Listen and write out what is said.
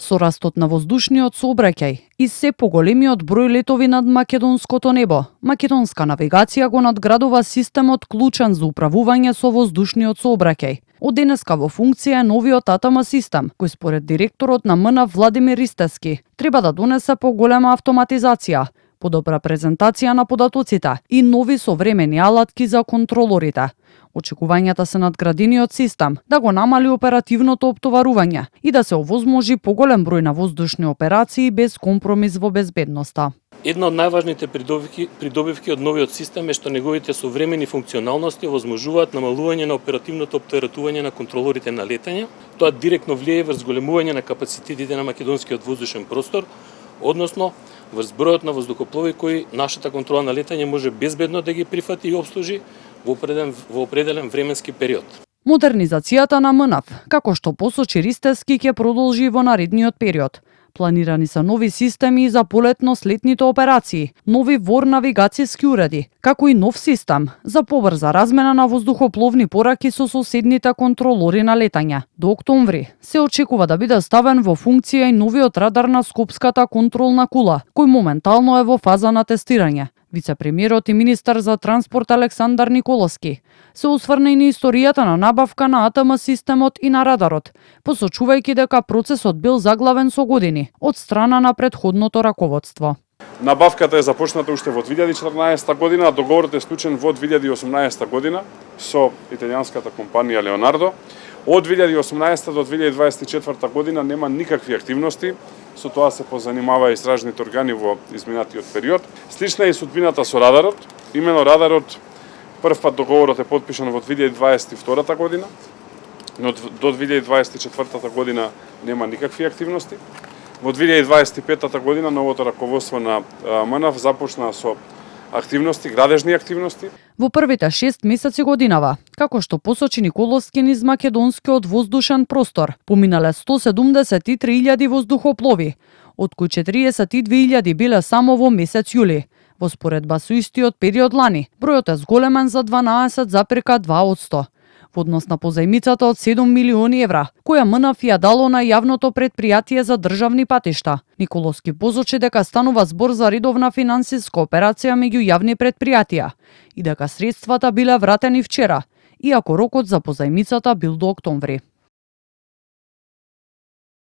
Со растот на воздушниот сообраќај и се поголемиот број летови над македонското небо, Македонска навигација го надградува системот клучен за управување со воздушниот сообраќај. Од денеска во функција е новиот АТМ систем, кој според директорот на МНАВ Владимир Ристевски треба да донесе поголема автоматизација, подобра презентација на податоците и нови современи алатки за контролорите. Очекувањата се надградениот систем да го намали оперативното оптоварување и да се овозможи поголем број на воздушни операции без компромис во безбедноста. Една од најважните придобивки од новиот систем е што неговите современи функционалности овозможуваат намалување на оперативното оптеретување на контролорите на летање. Тоа директно влијае врз зголемување на капацитетите на македонскиот воздушен простор, односно врз бројот на воздухоплови кои нашата контрола на летање може безбедно да ги прифати и обслужи во определен временски период. Модернизацијата на МНАВ, како што посочи Ристевски, ќе продолжи во наредниот период. Планирани се нови системи за полетно-слетните операции, нови ВОР навигацијски уреди, како и нов систем за побрза размена на воздухопловни пораки со соседните контролори на летање. До октомври се очекува да биде ставен во функција и новиот радар на Скопската контролна кула, кој моментално е во фаза на тестирање. Вице-премиерот и министар за транспорт Александар Николовски се осврна и на историјата на набавка на АТМ системот и на радарот, посочувајќи дека процесот бил заглавен со години од страна на претходното раководство. Набавката е започната уште во 2014 година, а договорот е склучен во 2018 година со италијанската компанија Леонардо. Од 2018 до 2024 година нема никакви активности, со тоа се позанимава истражните органи во изминатиот период. Слична е и судбината со радарот. Имено радарот, првпат договорот е подпишан во 2022 година, но до 2024 година нема никакви активности. Во 2025 година новото раководство на МНАВ започна со активности, градежни активности. Во првите 6 месеци годинава, како што посочи Николовски, низ македонскиот воздушен простор поминале 173.000 воздухоплови, од кои 42.000 биле само во месец јули. Во споредба со истиот период лани, бројот е зголемен за 12,2%. Во однос на позајмицата од 7 милиони евра, која МНАВ ја дало на јавното претпријатие за државни патишта. Николовски посочи дека станува збор за редовна финансиска операција меѓу јавни претпријатија и дека средствата биле вратени вчера, иако рокот за позајмицата бил до октомври.